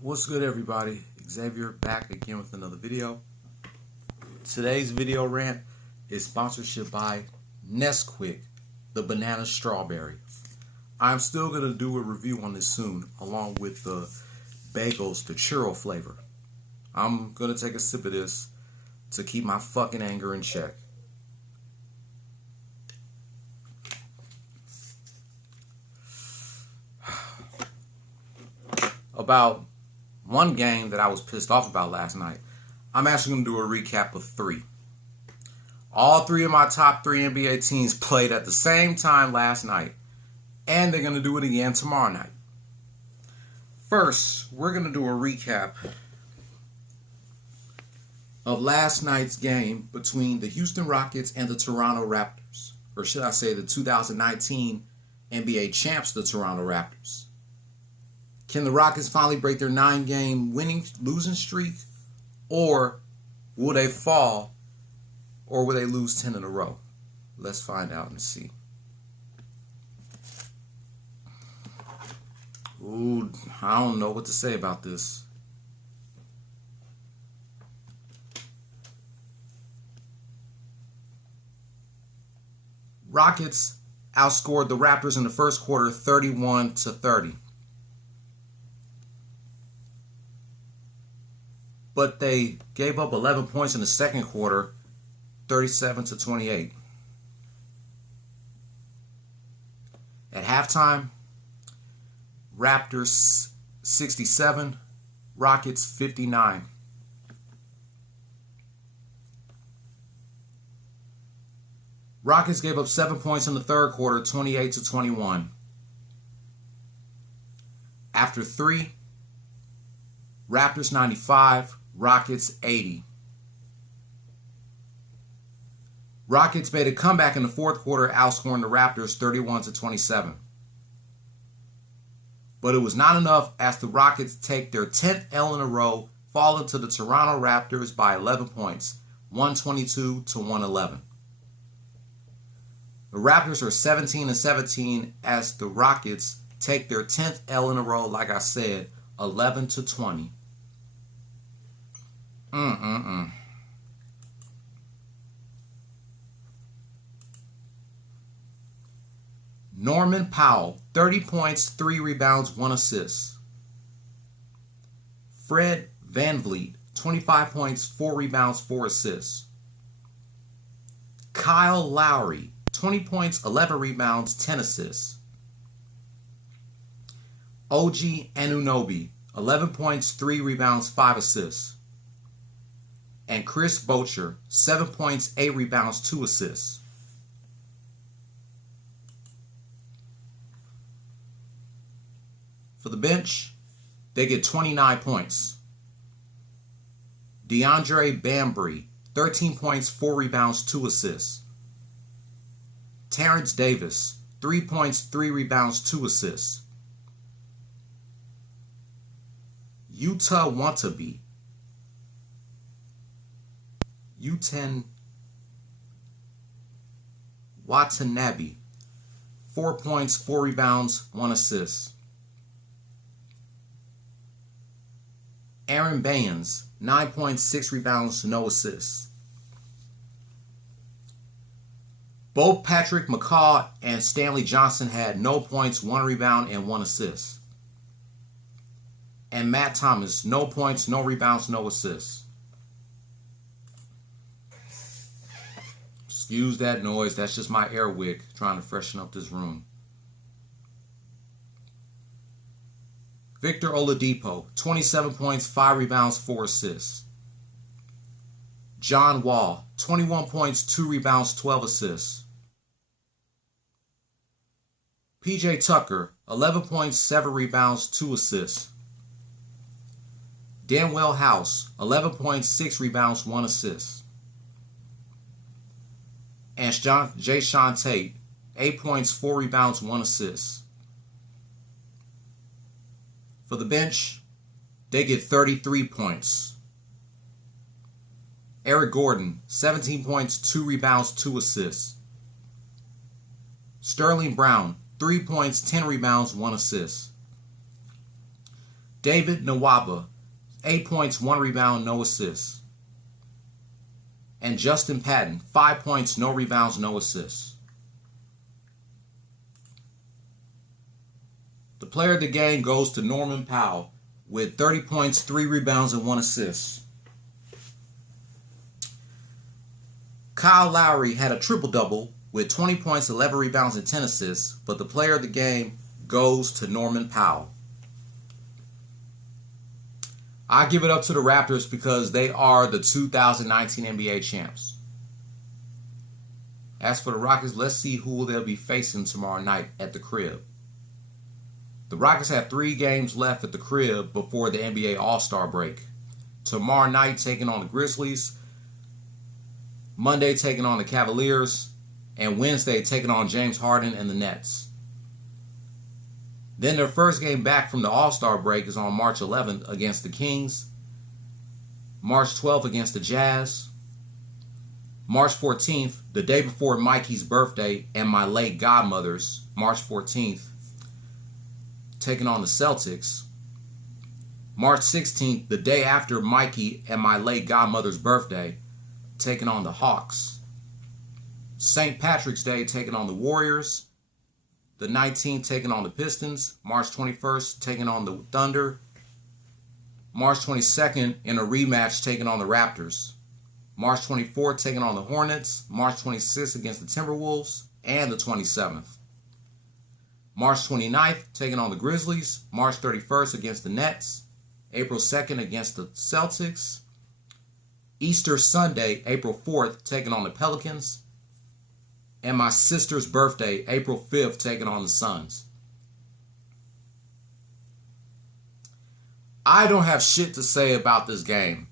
What's good, everybody? Xavier back again with another video. Today's video rant is sponsorship by Nesquik, the banana strawberry. I'm still going to do a review on this soon, along with the bagels, the churro flavor. I'm going to take a sip of this to keep my fucking anger in check. About one game that I was pissed off about last night, I'm actually going to do a recap of three. All three of my top three NBA teams played at the same time last night, and they're going to do it again tomorrow night. First, we're going to do a recap of last night's game between the Houston Rockets and the Toronto Raptors. Or should I say the 2019 NBA champs, the Toronto Raptors. Can the Rockets finally break their 9-game losing streak? Or will they fall? Or will they lose 10 in a row? Let's find out and see. Ooh, I don't know what to say about this. Rockets outscored the Raptors in the first quarter 31-30. But they gave up 11 points in the second quarter, 37-28. At halftime, Raptors 67, Rockets 59. Rockets gave up 7 points in the third quarter, 28-21. After 3, Raptors 95, Rockets 80. Rockets made a comeback in the fourth quarter, outscoring the Raptors 31-27. But it was not enough as the Rockets take their 10th L in a row, falling to the Toronto Raptors by 11 points, 122-111. The Raptors are 17-17 as the Rockets take their 10th L in a row, like I said, 11-20. Norman Powell, 30 points, 3 rebounds, 1 assist. Fred VanVleet, 25 points, 4 rebounds, 4 assists. Kyle Lowry, 20 points, 11 rebounds, 10 assists. OG Anunoby, 11 points, 3 rebounds, 5 assists. And Chris Boettcher, 7 points, 8 rebounds, 2 assists. For the bench, they get 29 points. DeAndre Bambry, 13 points, 4 rebounds, 2 assists. Terrence Davis, 3 points, 3 rebounds, 2 assists. Utah Watanabe, 4 points, 4 rebounds, 1 assist. Aaron Baynes, 9 points, 6 rebounds, no assists. Both Patrick McCaw and Stanley Johnson had no points, 1 rebound, and 1 assist. And Matt Thomas, no points, no rebounds, no assists. Excuse that noise, that's just my air wick trying to freshen up this room. Victor Oladipo, 27 points, 5 rebounds, 4 assists. John Wall, 21 points, 2 rebounds, 12 assists. PJ Tucker, 11 points, 7 rebounds, 2 assists. Danwell House, 11 points, 6 rebounds, 1 assist. And Jae'Sean Tate, 8 points, 4 rebounds, 1 assist. For the bench, they get 33 points. Eric Gordon, 17 points, 2 rebounds, 2 assists. Sterling Brown, 3 points, 10 rebounds, 1 assist. David Nwaba, 8 points, 1 rebound, no assists. And Justin Patton, 5 points, no rebounds, no assists. The player of the game goes to Norman Powell with 30 points, 3 rebounds, and 1 assist. Kyle Lowry had a triple-double with 20 points, 11 rebounds, and 10 assists, but the player of the game goes to Norman Powell. I give it up to the Raptors because they are the 2019 NBA champs. As for the Rockets, let's see who they'll be facing tomorrow night at the crib. The Rockets have 3 games left at the crib before the NBA All-Star break. Tomorrow night taking on the Grizzlies, Monday taking on the Cavaliers, and Wednesday taking on James Harden and the Nets. Then their first game back from the All-Star break is on March 11th against the Kings, March 12th against the Jazz, March 14th, the day before Mikey's birthday and my late godmother's, March 14th, taking on the Celtics, March 16th, the day after Mikey and my late godmother's birthday, taking on the Hawks, St. Patrick's Day taking on the Warriors, the 19th taking on the Pistons, March 21st taking on the Thunder, March 22nd in a rematch taking on the Raptors, March 24th taking on the Hornets, March 26th against the Timberwolves, and the 27th. March 29th taking on the Grizzlies, March 31st against the Nets, April 2nd against the Celtics, Easter Sunday, April 4th, taking on the Pelicans, and my sister's birthday, April 5th, taking on the Suns. I don't have shit to say about this game,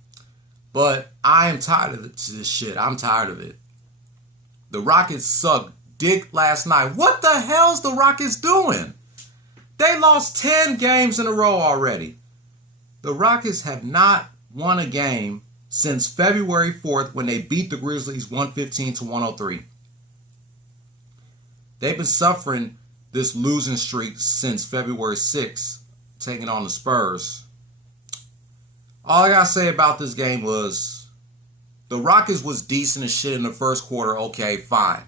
but I am tired of this shit. I'm tired of it. The Rockets sucked dick last night. What the hell's the Rockets doing? They lost 10 games in a row already. The Rockets have not won a game since February 4th when they beat the Grizzlies 115-103. They've been suffering this losing streak since February 6th, taking on the Spurs. All I gotta say about this game was the Rockets was decent as shit in the first quarter. Okay, fine.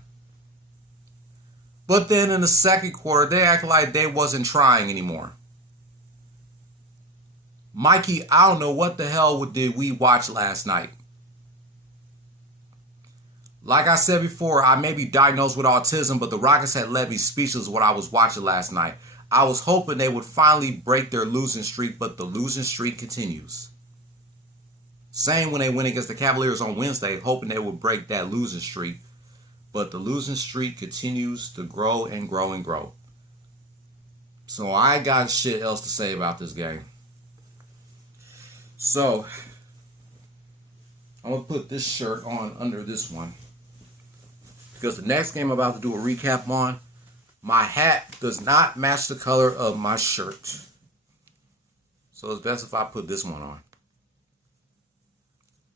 But then in the second quarter, they acted like they wasn't trying anymore. Mikey, I don't know what the hell did we watch last night. Like I said before, I may be diagnosed with autism, but the Rockets had left me speechless with what I was watching last night. I was hoping they would finally break their losing streak, but the losing streak continues. Same when they went against the Cavaliers on Wednesday, hoping they would break that losing streak, but the losing streak continues to grow and grow and grow. So I ain't got shit else to say about this game. So I'm going to put this shirt on under this one, because the next game I'm about to do a recap on, my hat does not match the color of my shirt. So it's best if I put this one on,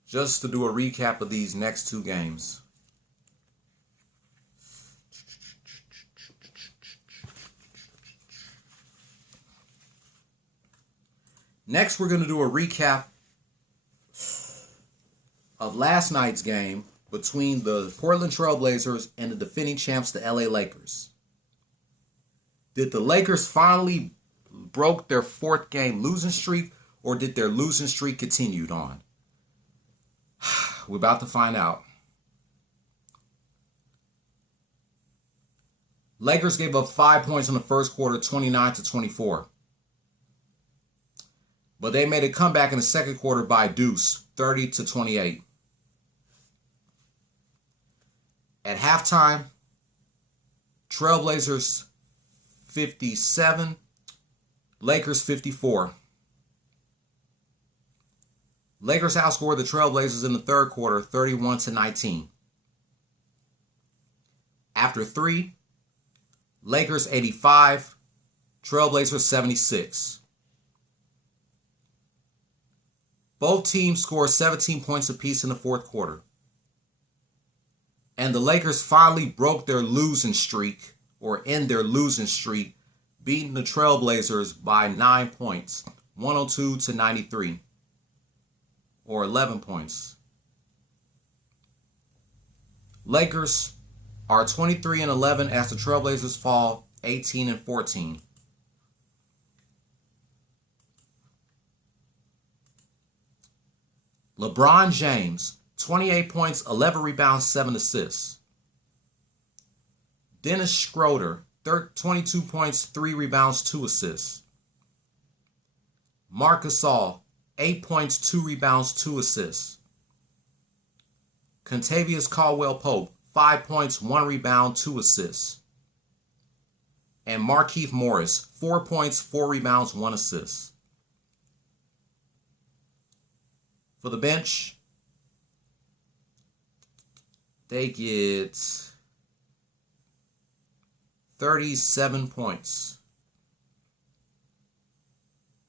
just to do a recap of these next 2 games. Next, we're going to do a recap of last night's game between the Portland Trailblazers and the defending champs, the LA Lakers. Did the Lakers finally broke their 4th game losing streak, or did their losing streak continued on? We're about to find out. Lakers gave up 5 points in the first quarter, 29-24. But they made a comeback in the second quarter by deuce, 30-28. At halftime, Trailblazers 57, Lakers 54. Lakers outscored the Trailblazers in the third quarter 31-19. After 3, Lakers 85, Trailblazers 76. Both teams scored 17 points apiece in the fourth quarter. And the Lakers finally broke their losing streak, or end their losing streak, beating the Trailblazers by 9 points, 102 to 93, or 11 points. Lakers are 23-11 as the Trailblazers fall 18-14. LeBron James, 28 points, 11 rebounds, 7 assists. Dennis Schroeder, 22 points, 3 rebounds, 2 assists. Marc Gasol, 8 points, 2 rebounds, 2 assists. Kentavious Caldwell-Pope, 5 points, 1 rebound, 2 assists. And Markieff Morris, 4 points, 4 rebounds, 1 assist. For the bench, they get 37 points.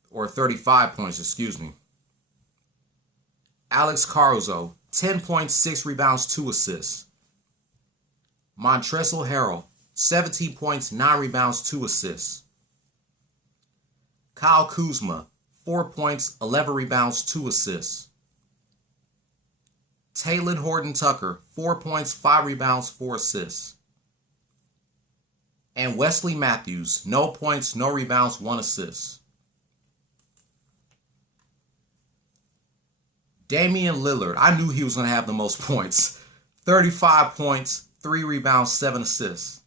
Or 35 points, excuse me. Alex Caruso, 10 points, 6 rebounds, 2 assists. Montrezl Harrell, 17 points, 9 rebounds, 2 assists. Kyle Kuzma, 4 points, 11 rebounds, 2 assists. Talen Horton-Tucker, 4 points, 5 rebounds, 4 assists. And Wesley Matthews, no points, no rebounds, 1 assist. Damian Lillard, I knew he was going to have the most points. 35 points, 3 rebounds, 7 assists.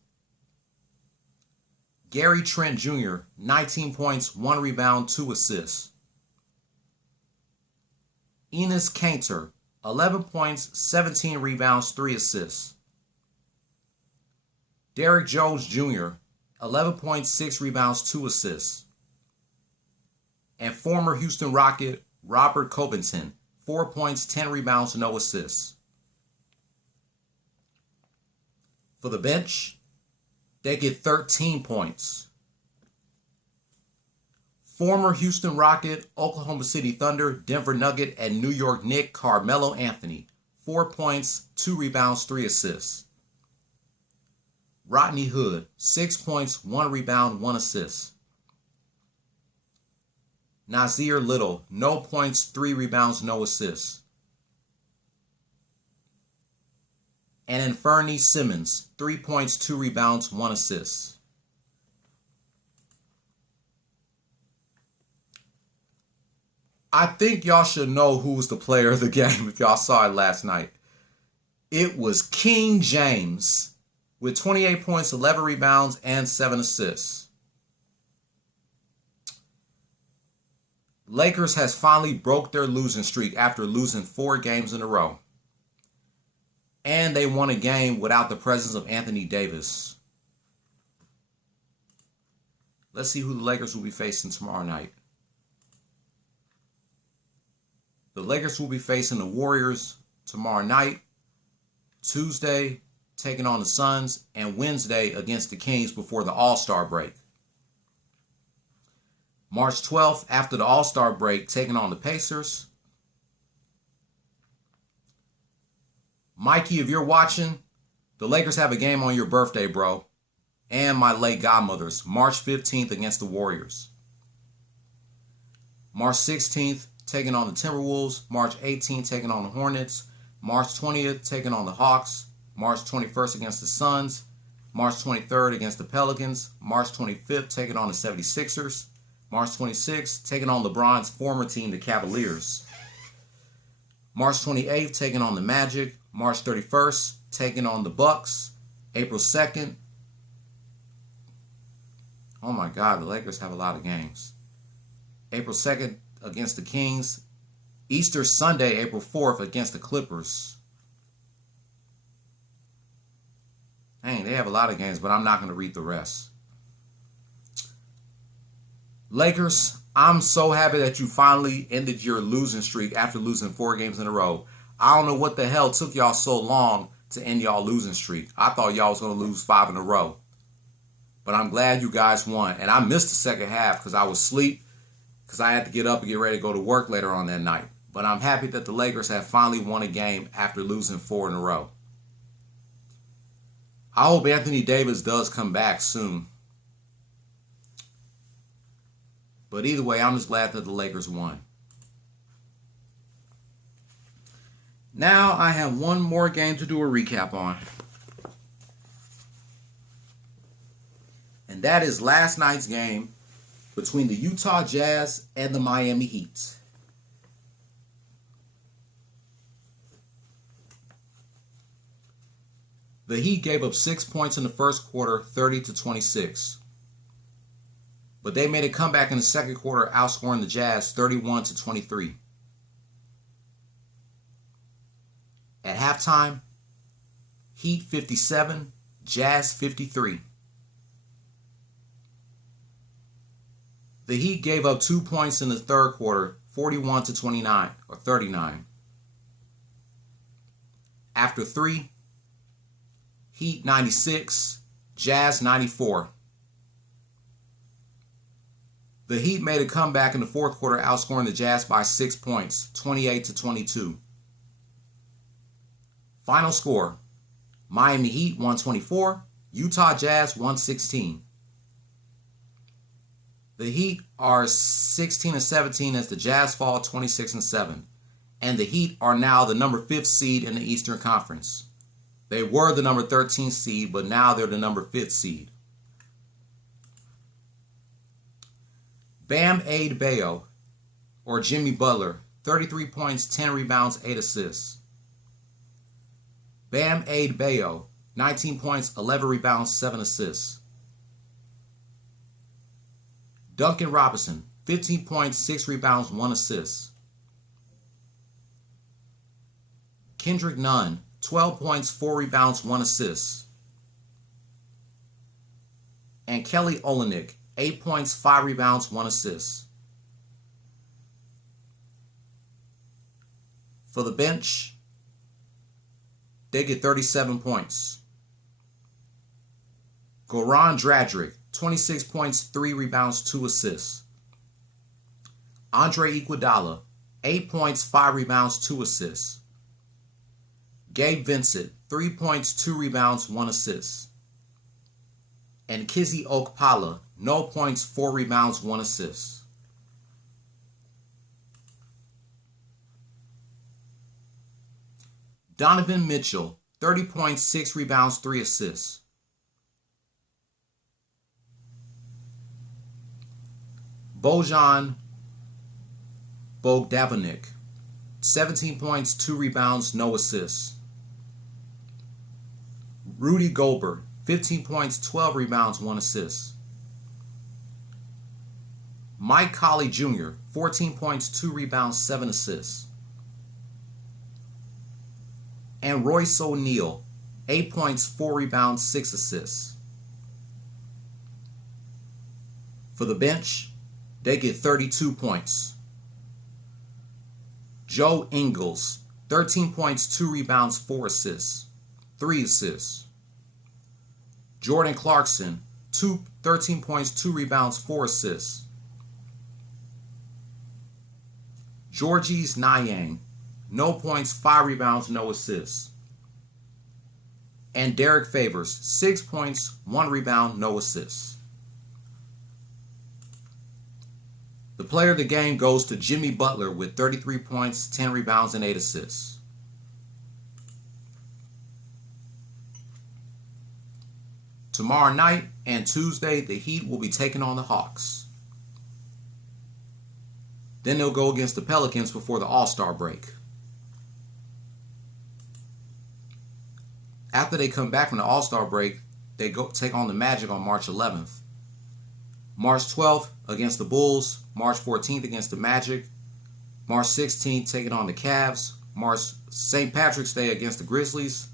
Gary Trent Jr., 19 points, 1 rebound, 2 assists. Enes Kanter, 11 points, 17 rebounds, 3 assists. Derrick Jones Jr., 11 points, 6 rebounds, 2 assists. And former Houston Rocket Robert Covington, 4 points, 10 rebounds, no assists. For the bench, they get 13 points. Former Houston Rocket, Oklahoma City Thunder, Denver Nugget, and New York Knicks Carmelo Anthony, 4 points, 2 rebounds, 3 assists. Rodney Hood, 6 points, 1 rebound, 1 assist. Nasir Little, no points, 3 rebounds, no assists. And Anfernee Simons, 3 points, 2 rebounds, 1 assist. I think y'all should know who was the player of the game if y'all saw it last night. It was King James with 28 points, 11 rebounds, and 7 assists. Lakers has finally broke their losing streak after losing 4 games in a row. And they won a game without the presence of Anthony Davis. Let's see who the Lakers will be facing tomorrow night. The Lakers will be facing the Warriors tomorrow night, Tuesday taking on the Suns, and Wednesday against the Kings before the All-Star break. March 12th, after the All-Star break, taking on the Pacers. Mikey, if you're watching, the Lakers have a game on your birthday, bro. And my late godmother's, March 15th against the Warriors. March 16th, taking on the Timberwolves. March 18th, taking on the Hornets. March 20th, taking on the Hawks. March 21st against the Suns. March 23rd against the Pelicans. March 25th, taking on the 76ers. March 26th, taking on LeBron's former team, the Cavaliers. March 28th, taking on the Magic. March 31st, taking on the Bucks. April 2nd. Oh my God, the Lakers have a lot of games. April 2nd against the Kings. Easter Sunday, April 4th against the Clippers. Dang, they have a lot of games, but I'm not going to read the rest. Lakers, I'm so happy that you finally ended your losing streak after losing 4 games in a row. I don't know what the hell took y'all so long to end y'all losing streak. I thought y'all was going to lose 5 in a row. But I'm glad you guys won. And I missed the second half because I was asleep because I had to get up and get ready to go to work later on that night. But I'm happy that the Lakers have finally won a game after losing 4 in a row. I hope Anthony Davis does come back soon. But either way, I'm just glad that the Lakers won. Now I have one more game to do a recap on. And that is last night's game between the Utah Jazz and the Miami Heat. The Heat gave up 6 points in the first quarter, 30-26. But they made a comeback in the second quarter, outscoring the Jazz 31-23. At halftime, Heat 57, Jazz 53. The Heat gave up 2 points in the third quarter, 41-29 or 39. After 3, Heat 96, Jazz 94. The Heat made a comeback in the fourth quarter, outscoring the Jazz by 6 points, 28-22. Final score, Miami Heat 124, Utah Jazz 116. The Heat are 16-17 as the Jazz fall 26-7. And the Heat are now the number 5th seed in the Eastern Conference. They were the number 13th seed, but now they're the number 5th seed. Bam Adebayo, or Jimmy Butler, 33 points, 10 rebounds, 8 assists. Bam Adebayo, 19 points, 11 rebounds, 7 assists. Duncan Robinson, 15 points, 6 rebounds, 1 assist. Kendrick Nunn, 12 points, 4 rebounds, 1 assist. And Kelly Olynyk, 8 points, 5 rebounds, 1 assist. For the bench, they get 37 points. Goran Dragic, 26 points, 3 rebounds, 2 assists. Andre Iguodala, 8 points, 5 rebounds, 2 assists. Gabe Vincent, 3 points, 2 rebounds, 1 assist. And Kizzy Okpala, no points, 4 rebounds, 1 assist. Donovan Mitchell, 30 points, 6 rebounds, 3 assists. Bojan Bogdanovic, 17 points, 2 rebounds, no assists. Rudy Gobert, 15 points, 12 rebounds, 1 assist. Mike Conley Jr., 14 points, 2 rebounds, 7 assists. And Royce O'Neal, 8 points, 4 rebounds, 6 assists. For the bench, they get 32 points. Joe Ingles, 13 points, 2 rebounds, 4 assists. 3 assists. Jordan Clarkson, 13 points, 2 rebounds, 4 assists. Georges Niang, no points, 5 rebounds, no assists. And Derek Favors, 6 points, 1 rebound, no assists. The player of the game goes to Jimmy Butler with 33 points, 10 rebounds, and 8 assists. Tomorrow night and Tuesday, the Heat will be taking on the Hawks. Then they'll go against the Pelicans before the All-Star break. After they come back from the All-Star break, they go take on the Magic on March 11th. March 12th against the Bulls. March 14th against the Magic. March 16th taking on the Cavs. St. Patrick's Day against the Grizzlies.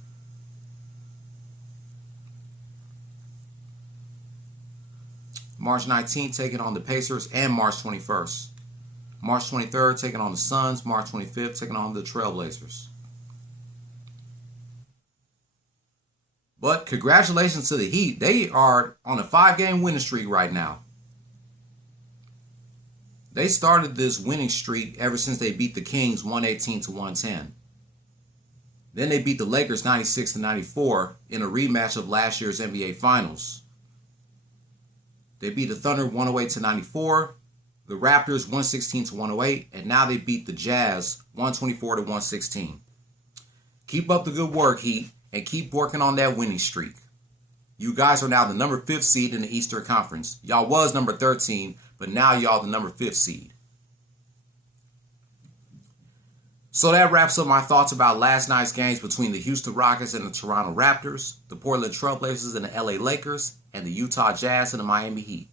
March 19th taking on the Pacers, and March 21st. March 23rd taking on the Suns. March 25th taking on the Trailblazers. But congratulations to the Heat. They are on a 5-game winning streak right now. They started this winning streak ever since they beat the Kings 118-110. Then they beat the Lakers 96-94 in a rematch of last year's NBA Finals. They beat the Thunder 108-94. the Raptors 116-108, and now they beat the Jazz 124-116. Keep up the good work, Heat, and keep working on that winning streak. You guys are now the number 5th seed in the Eastern Conference. Y'all was number 13, but now y'all the number 5th seed. So that wraps up my thoughts about last night's games between the Houston Rockets and the Toronto Raptors, the Portland Trailblazers and the LA Lakers, and the Utah Jazz and the Miami Heat.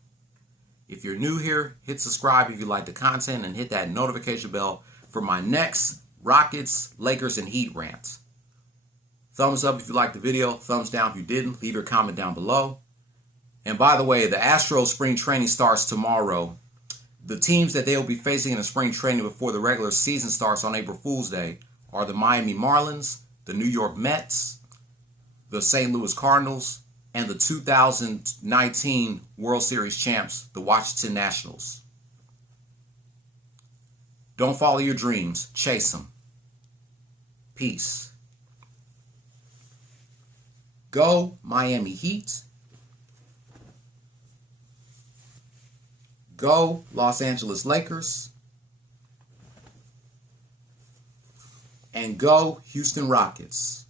If you're new here, hit subscribe if you like the content and hit that notification bell for my next Rockets, Lakers, and Heat rant. Thumbs up if you liked the video, thumbs down if you didn't, leave your comment down below. And by the way, the Astros spring training starts tomorrow. The teams that they will be facing in the spring training before the regular season starts on April Fool's Day are the Miami Marlins, the New York Mets, the St. Louis Cardinals, and the 2019 World Series champs, the Washington Nationals. Don't follow your dreams, chase them. Peace. Go Miami Heat. Go Los Angeles Lakers. And go Houston Rockets.